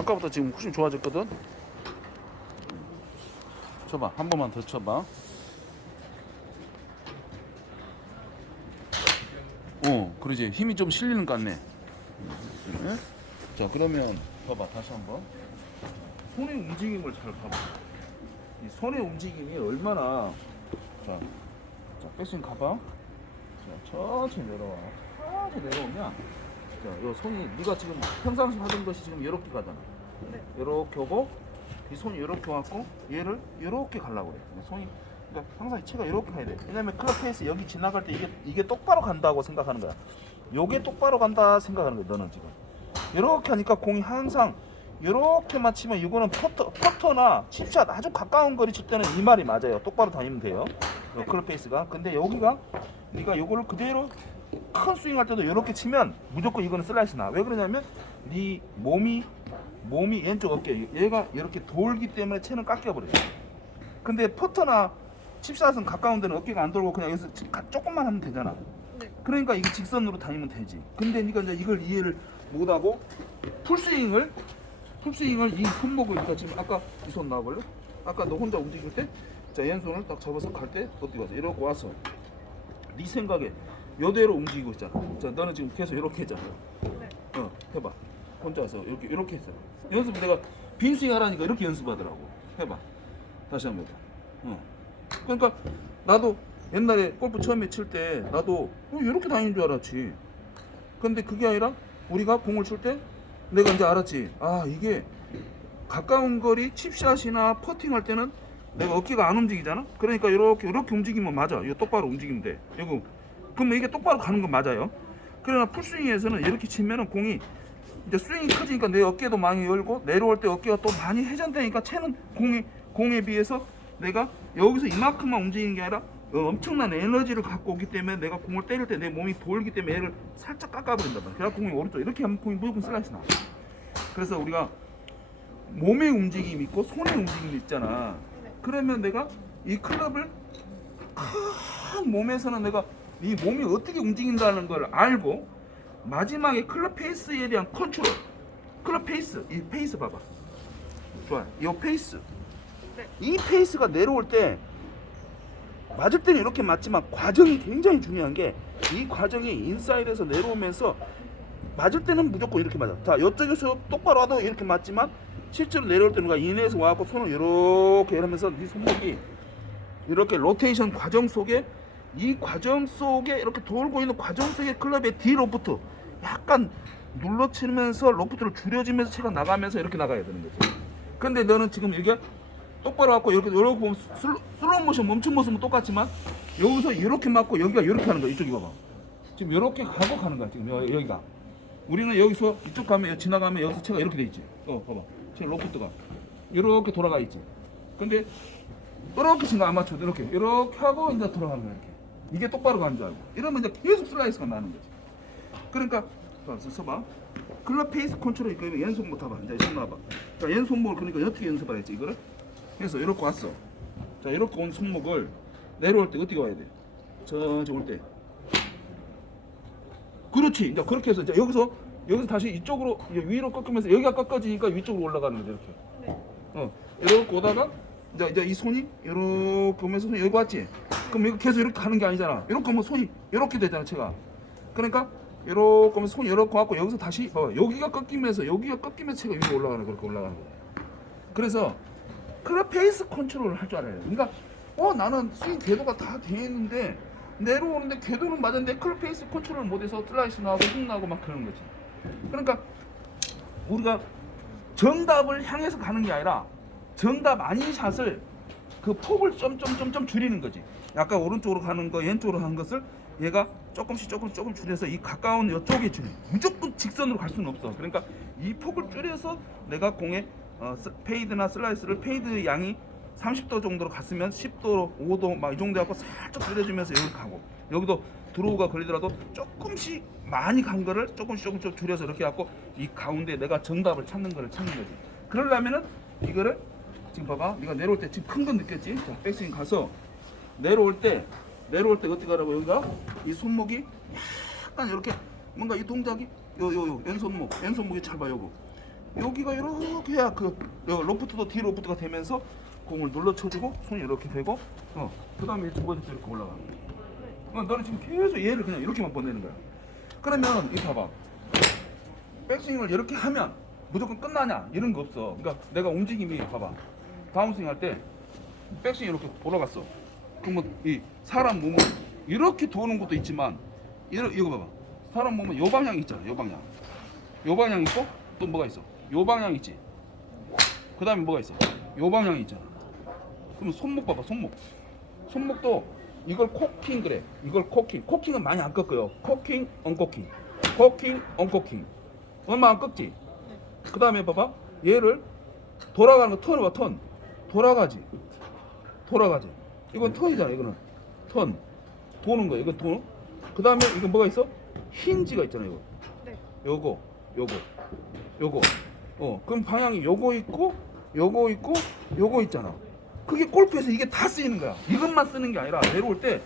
아까보다 지금 훨씬 좋아졌거든. 쳐봐, 한 번만 더 쳐봐. 그러지. 힘이 좀 실리는 것 같네. 네? 자, 그러면 봐봐, 다시 한번. 손의 움직임을 잘 봐봐. 이 손의 움직임이 얼마나. 자, 백스윙 가봐. 자, 천천히 내려와. 천천히 내려오면, 자, 요 손이 네가 지금 평상시 하던 것이 지금 이렇게 가잖아. 네. 이렇게 오고, 이 손이 이렇게 왔고, 얘를 이렇게 가려고 그래. 손이, 그러니까 항상 체가 이렇게 가야 돼. 왜냐면 클럽 페이스 여기 지나갈 때 이게 똑바로 간다고 생각하는 거야. 요게 똑바로 간다 생각하는 거야. 너는 지금 이렇게 하니까 공이 항상 이렇게만 치면 이거는 퍼터나 칩샷 아주 가까운 거리 칠 때는 이 말이 맞아요. 똑바로 다니면 돼요. 클럽 페이스가. 근데 여기가 네가 요거를 그대로 큰 스윙 할 때도 이렇게 치면 무조건 이거는 슬라이스 나. 왜 그러냐면 네 몸이 왼쪽 어깨 얘가 이렇게 돌기 때문에 채는 깎여버려요. 근데 퍼터나 칩샷은 가까운 데는 어깨가 안 돌고 그냥 여기서 조금만 하면 되잖아. 네. 그러니까 이게 직선으로 다니면 되지. 근데 네가 이제 이걸 이해를 못하고 풀스윙을 이 손목을 일단 지금 아까 이 손 놔볼래? 아까 너 혼자 움직일 때, 자, 왼손을 딱 잡아서 갈 때 어떻게 와서 이러고 와서 네 생각에 요대로 움직이고 있잖아. 자, 너는 지금 계속 이렇게 했잖아. 네. 해봐. 혼자서 이렇게 했잖아. 연습 내가 빈스윙 하라니까 이렇게 연습하더라고. 해봐. 다시 한번 해봐. 그러니까 나도 옛날에 골프 처음에 칠 때 나도 이렇게 다니는 줄 알았지. 근데 그게 아니라 우리가 공을 칠 때 내가 이제 알았지. 아, 이게 가까운 거리 칩샷이나 퍼팅 할 때는 내가 어깨가 안 움직이잖아. 그러니까 이렇게 움직이면 맞아. 이거 똑바로 움직이면 돼. 이거 그러면 이게 똑바로 가는 건 맞아요. 그러나 풀스윙에서는 이렇게 치면은 공이 이제 스윙이 커지니까 내 어깨도 많이 열고 내려올 때 어깨가 또 많이 회전되니까 채는 공에 비해서 내가 여기서 이만큼만 움직이는 게 아니라 엄청난 에너지를 갖고 오기 때문에 내가 공을 때릴 때 내 몸이 돌기 때문에 얘를 살짝 깎아버린단 말이야. 그래서 공이 오른쪽 이렇게 하면 공이 무조건 슬라이스 나와. 그래서 우리가 몸의 움직임이 있고 손의 움직임이 있잖아. 그러면 내가 이 클럽을 큰 몸에서는 내가 이 몸이 어떻게 움직인다는 걸 알고 마지막에 클럽 페이스에 대한 컨트롤. 클럽 페이스, 이 페이스 봐봐. 좋아, 이 페이스. 이 페이스가 내려올 때 맞을 때는 이렇게 맞지만 과정이 굉장히 중요한 게 이 과정이 인사이드에서 내려오면서 맞을 때는 무조건 이렇게 맞아. 자, 이쪽에서 똑바로 와도 이렇게 맞지만 실제로 내려올 때는 이내에서 와갖고 손을 이렇게 하면서 네 손목이 이렇게 로테이션 과정 속에 이 과정 속에 이렇게 돌고 있는 과정 속에 클럽의 D 로프트 약간 눌러치면서 로프트를 줄여주면서 채가 나가면서 이렇게 나가야 되는 거지. 근데 너는 지금 이게 똑바로 갖고 이렇게 보면 슬로우 모션 멈춘 모습은 똑같지만 여기서 이렇게 맞고 여기가 이렇게 하는 거야. 이쪽이 봐봐. 지금 이렇게 가고 가는 거야. 지금 여기가. 우리는 여기서 이쪽 가면 지나가면 여기서 채가 이렇게 돼 있지. 봐봐. 지금 로프트가 이렇게 돌아가 있지. 근데 이렇게 생각 안 맞춰도 이렇게 하고 이제 돌아가는 거야. 이렇게. 이게 똑바로 가는 줄 알고. 이러면 이제 계속 슬라이스가 나는 거지. 그러니까 써봐. 클럽 페이스 컨트롤 이거 왼손목 타봐. 이제 손 놔봐. 자, 왼손목을 그러니까 어떻게 연습을 했지 이거를? 그래서 이렇게 왔어. 자, 이렇게 온 손목을 내려올 때 어떻게 와야 돼? 천천히 올 때. 그렇지. 이제 그렇게 해서 이제 여기서 다시 이쪽으로 이제 위로 꺾으면서 여기가 꺾어지니까 위쪽으로 올라가는 거죠. 이렇게. 네. 이렇게 오다가 이제 이 손이 이렇게 오면서 손이 여기 왔지. 그럼 이거 계속 이렇게 가는 게 아니잖아. 이렇게 하면 손이 이렇게 되잖아, 채가. 그러니까 이렇게 하면 손이 이렇게 왔고 여기서 다시 봐봐. 여기가 꺾이면서 채가 위로 올라가는 거, 그렇게 올라가는 거야. 그래서 클럽 페이스 컨트롤을 할 줄 알아요. 그러니까 나는 스윙 궤도가 다 돼 있는데 내려오는데 궤도는 맞았는데 클럽 페이스 컨트롤을 못해서 슬라이스 나오고 훅 나오고 막 그러는 거지. 그러니까 우리가 정답을 향해서 가는 게 아니라 정답 아닌 샷을 그 폭을 좀 줄이는 거지. 아까 오른쪽으로 가는 거 왼쪽으로 하는 것을 얘가 조금씩 줄여서 이 가까운 이쪽에 줄여. 무조건 직선으로 갈 수는 없어. 그러니까 이 폭을 줄여서 내가 공에 페이드나 슬라이스를 페이드 양이 30도 정도로 갔으면 10도, 5도 막 이 정도 갖고 살짝 줄여주면서 여기 가고 여기도 드로우가 걸리더라도 조금씩 많이 간 거를 조금씩 줄여서 이렇게 갖고 이 가운데 내가 정답을 찾는 거지. 그러려면은 이거를 지금 봐봐. 네가 내려올 때 지금 큰 건 느꼈지? 자, 백스윙 가서 내려올 때 어떻게 하라고 여기가 이 손목이 약간 이렇게 뭔가 이 동작이 요 왼손목이 잘 봐. 여기가 이렇게 해야 그 로프트도 D 로프트가 되면서 공을 눌러 쳐주고 손이 이렇게 되고 그 다음에 두 번째 이렇게 올라가. 너는 지금 계속 얘를 그냥 이렇게만 보내는 거야. 그러면 이 봐봐. 백스윙을 이렇게 하면 무조건 끝나냐 이런 거 없어. 그러니까 내가 움직임이 봐봐. 다운스윙 할 때 백스윙 이렇게 돌아갔어. 그러면 이 사람 몸은 이렇게 도는 것도 있지만 이거 봐봐. 사람 몸은 요 방향 있잖아. 요 방향. 요 방향 있고 또 뭐가 있어? 요 방향 있지. 그 다음에 뭐가 있어? 요 방향이 있잖아. 그러면 손목 봐봐. 손목도 이걸 코킹 그래. 이걸 코킹. 코킹은 많이 안 꺾어요. 코킹, 언코킹. 코킹, 언코킹. 얼마 안 꺾지? 그 다음에 봐봐. 얘를 돌아가는 거 턴을 봐. 턴. 돌아가지. 이건 턴이잖아. 이거는 턴. 도는 거야. 이건 돈. 그 다음에 이건 뭐가 있어? 힌지가 있잖아. 이거. 네. 요거. 그럼 방향이 요거 있고 요거 있잖아. 그게 골프에서 이게 다 쓰이는 거야. 이것만 쓰는 게 아니라 내려올 때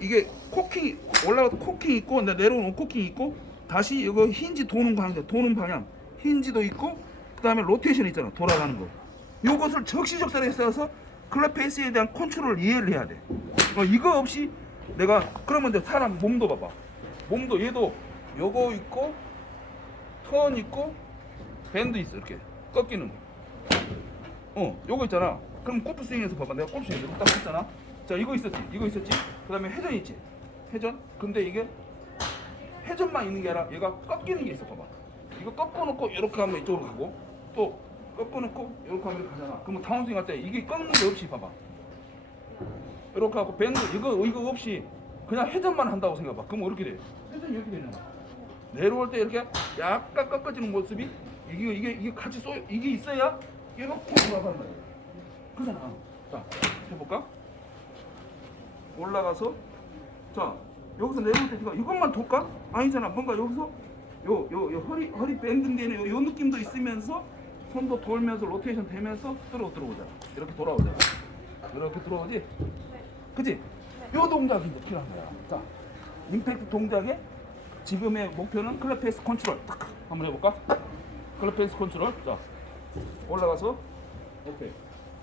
이게 코킹이 올라가도 코킹이 있고 내려오는 코킹이 있고 다시 이거 힌지 도는 방향 힌지도 있고 그 다음에 로테이션 있잖아. 돌아가는 거. 요것을 적시적소에 써서 클럽 페이스에 대한 컨트롤을 이해를 해야 돼. 이거 없이 내가 그러면 이제 사람 몸도 봐봐. 몸도 얘도 요거 있고 턴 있고 밴드 있어. 이렇게 꺾이는 거. 요거 있잖아. 그럼 골프 스윙에서 봐봐. 내가 골프 스윙에서 딱 했잖아. 자, 이거 있었지. 그 다음에 회전 있지. 회전. 근데 이게 회전만 있는 게 아니라 얘가 꺾이는 게 있어. 봐봐. 이거 꺾어놓고 이렇게 하면 이쪽으로 가고 또 꺾어놓고 이렇게 하면 이렇게 가잖아. 그러면 다운스윙 할 때 이게 꺾는 게 없이 봐봐. 이렇게 하고 밴드 이거 없이 그냥 회전만 한다고 생각해봐. 그럼 이렇게 돼. 회전이 이렇게 되잖아. 내려올 때 이렇게 약간 꺾어지는 모습이 이게 같이 이게 있어야 이렇게 돌아가는 거야. 그잖아. 자, 해볼까? 올라가서 자 여기서 내려올 때 이것만 돌까? 아니잖아. 뭔가 여기서 요 허리 밴딩 되는 요 느낌도 있으면서 손도 돌면서 로테이션 되면서 들어오잖아. 이렇게 돌아오잖아. 이렇게 들어오지? 그치? 요 동작이 이제 필요한 거야. 자, 임팩트 동작에 지금의 목표는 클럽 페이스 컨트롤. 딱 한번 해볼까? 클럽 페이스 컨트롤. 자, 올라가서 오케이.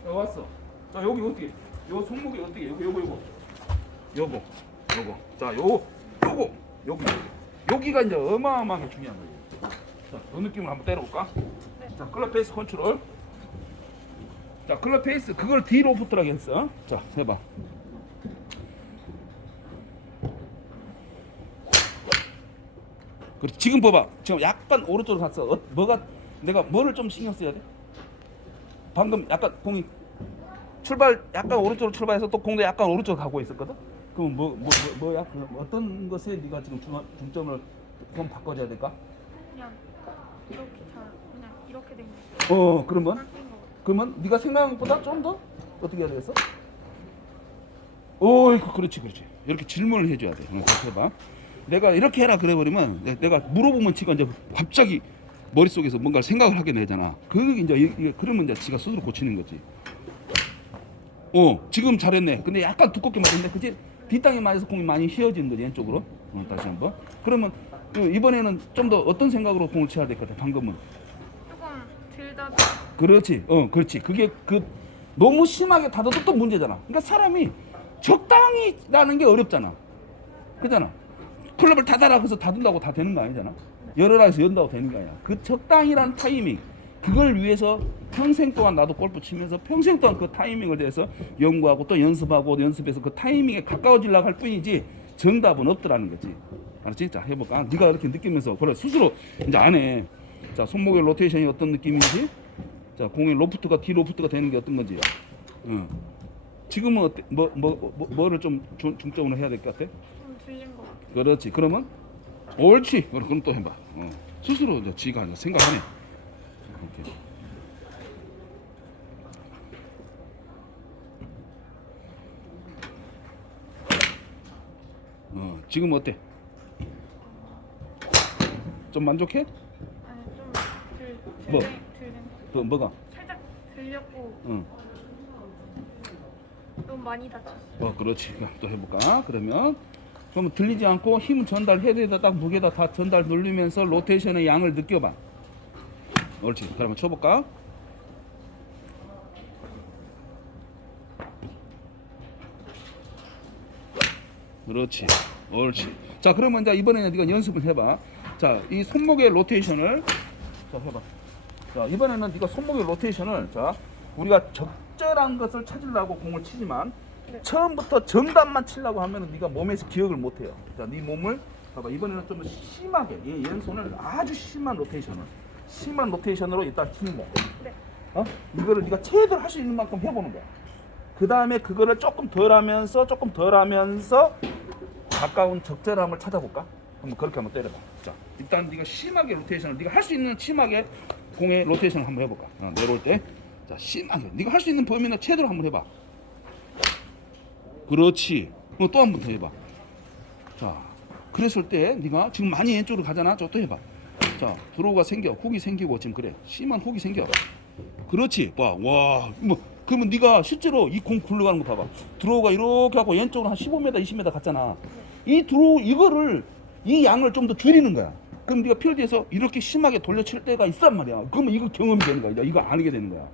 자, 왔어. 자, 여기 어떻게? 요 손목이 어떻게? 요거. 자, 여기가 이제 어마어마하게 중요한 거예요. 자, 요 느낌을 한번 때려볼까? 네. 자, 클럽 페이스 컨트롤. 자, 클럽 페이스 그걸 D 로프트라고 했어. 자, 해봐. 그렇지. 지금 봐봐. 지금 약간 오른쪽으로 갔어. 내가 뭐를 좀 신경 써야 돼? 방금 약간 공이 약간 오른쪽으로 출발해서 또 공도 약간 오른쪽으로 가고 있었거든. 그럼 뭐야? 어떤 것에 네가 지금 중점을 좀 바꿔줘야 될까? 그냥 이렇게 된 거. 그러면 네가 생각보다 좀 더 어떻게 해야 되겠어? 그렇지. 이렇게 질문을 해줘야 돼. 다시 해봐. 내가 이렇게 해라 그래버리면 내가 물어보면 지가 이제 갑자기 머릿속에서 뭔가 생각을 하게 되잖아. 그러면 이제 지가 스스로 고치는 거지. 지금 잘했네. 근데 약간 두껍게 맞았는데 그치? 뒷땅에 맞아서 공이 많이 휘어지는 거지 왼쪽으로. 다시 한번. 그러면 이번에는 좀 더 어떤 생각으로 공을 쳐야 될 것 같아? 방금은 조금 들다. 그렇지. 그렇지. 그게 너무 심하게 닫아도 또 문제잖아. 그러니까 사람이 적당히라는 게 어렵잖아. 그잖아. 클럽을 닫아라 해서 닫는다고 다 되는 거 아니잖아. 열어라 해서 연다고 되는 게 아니야. 그 적당히라는 타이밍, 그걸 위해서 평생 동안 나도 골프 치면서 평생 동안 그 타이밍을 대해서 연구하고 또 연습해서 그 타이밍에 가까워지려고 할 뿐이지 정답은 없더라는 거지. 알았지? 자, 해볼까? 네가 이렇게 느끼면서 그래 스스로 이제 안 해. 자, 손목의 로테이션이 어떤 느낌인지, 자, 공의 로프트가 D 로프트가 되는 게 어떤 건지. 지금은 어때? 뭐를 좀 중점으로 해야 될 것 같아? 좀 들린 거 같아. 그렇지. 그러면 옳지. 그럼 또 해봐. 스스로 이제 지가 이제 생각하네. 이렇게. 지금 어때? 좀 만족해? 아니 좀 뭐? 들린. 뭐가? 살짝 들렸고 응. 너무 많이 다쳤어. 그렇지. 또 해볼까? 그러면 들리지 않고 힘 전달 헤드에다 딱 무게다 다 전달 누르면서 로테이션의 양을 느껴봐. 옳지. 그러면 쳐볼까? 그렇지. 옳지. 자, 그러면 이제 이번에는 네가 연습을 해봐. 자, 이 손목의 로테이션을 자 해봐. 자, 이번에는 네가 손목의 로테이션을 자 우리가 적절한 것을 찾으려고 공을 치지만 네. 처음부터 정답만 치려고 하면은 네가 몸에서 기억을 못해요. 자, 네 몸을 봐봐. 이번에는 좀 더 심하게 이 왼손을 아주 심한 로테이션으로 일단 치는 거야. 네. 이거를 네가 최대로 할 수 있는 만큼 해보는 거야. 그 다음에 그거를 조금 덜 하면서 가까운 적절함을 찾아볼까? 한번 그렇게 한번 때려봐. 자, 일단 네가 심하게 로테이션을 네가 할 수 있는 심하게 공의 로테이션을 한번 해볼까? 내려올 때, 자 심하게 네가 할 수 있는 범위는 최대로 한번 해봐. 그렇지. 또 한 번 더 해봐. 자, 그랬을 때 네가 지금 많이 왼쪽으로 가잖아. 저 또 해봐. 자, 드로우가 생겨, 훅이 생기고 지금 그래. 심한 훅이 생겨. 그렇지. 봐, 와, 뭐 그러면 네가 실제로 이 공 굴러가는 거 봐봐. 드로우가 이렇게 하고 왼쪽으로 한 15m, 20m 갔잖아. 이 드로우 이거를 이 양을 좀 더 줄이는 거야. 그럼 네가 필드에서 이렇게 심하게 돌려칠 때가 있단 말이야. 그러면 이거 경험이 되는 거야. 이거 아니게 되는 거야.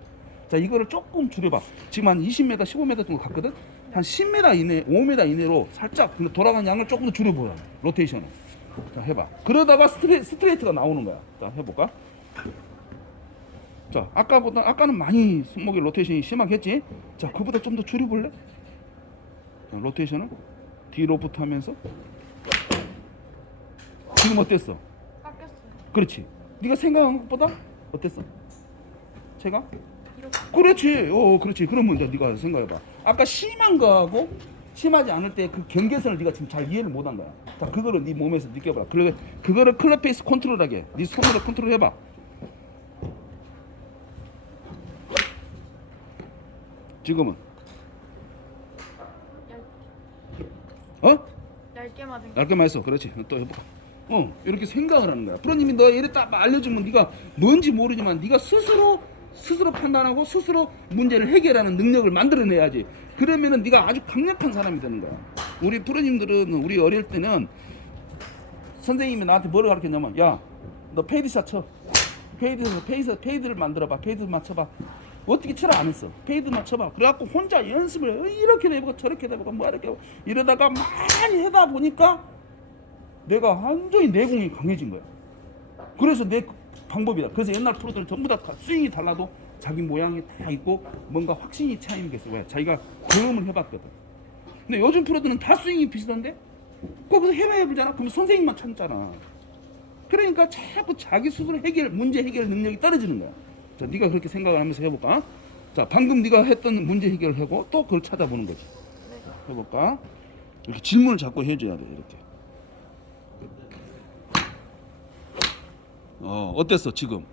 자, 이거를 조금 줄여봐. 지금 한 20m, 15m 정도 갔거든. 한 10m 이내, 5m 이내로 살짝 돌아가는 양을 조금 더 줄여보라. 로테이션을. 자, 해봐. 그러다가 스트레이트가 나오는 거야. 자, 해볼까? 자, 아까는 많이 손목의 로테이션이 심하게 했지? 자, 그보다 좀 더 줄여볼래? 자, 로테이션을 뒤로부터 하면서. 지금 어땠어? 깎였어요. 그렇지. 네가 생각한 것보다 어땠어? 제가? 이렇게. 그렇지. 그렇지. 그러면 이제 네가 생각해봐. 아까 심한 거하고 심하지 않을 때 그 경계선을 네가 지금 잘 이해를 못한 거야. 자, 그거를 네 몸에서 느껴봐. 그거를 클럽 페이스 컨트롤하게 네 손으로 컨트롤해봐. 지금은 얇게 맞은 거. 얇게만 했어. 그렇지. 또 해볼까? 이렇게 생각을 하는 거야. 프로님이 너 이랬다 알려주면 네가 뭔지 모르지만 네가 스스로 판단하고 스스로 문제를 해결하는 능력을 만들어내야지. 그러면은 네가 아주 강력한 사람이 되는 거야. 우리 프로님들은 우리 어릴 때는 선생님이 나한테 뭐를 가르쳤냐면, 야, 너 페이드샷 쳐. 페이드를 만들어봐. 페이드만 쳐봐. 어떻게 치라 안 했어. 페이드만 쳐봐. 그래갖고 혼자 연습을 이렇게 해보고 저렇게 해보고 뭐 이렇게 하고 이러다가 많이 하다 보니까 내가 완전히 내공이 강해진 거야. 그래서 내 방법이다. 그래서 옛날 프로들은 전부 다 스윙이 달라도 자기 모양이 다 있고 뭔가 확신이 차이는 게 있어. 왜? 자기가 경험을 해봤거든. 근데 요즘 프로들은 다 스윙이 비슷한데 거기서 해보잖아. 그럼 선생님만 찾잖아. 그러니까 자꾸 자기 스스로 문제 해결 능력이 떨어지는 거야. 자, 네가 그렇게 생각을 하면서 해볼까? 자, 방금 네가 했던 문제 해결을 하고 또 그걸 찾아보는 거지. 네. 해볼까? 이렇게 질문을 자꾸 해줘야 돼. 이렇게. 어땠어 지금?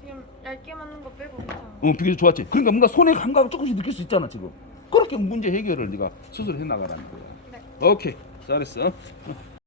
지금 얇게 맞는 거 빼고 괜찮아. 비교적 좋았지. 그러니까 뭔가 손의 감각을 조금씩 느낄 수 있잖아 지금. 그렇게 문제 해결을 네가 스스로 해나가라는 거야. 네. 오케이, 잘했어.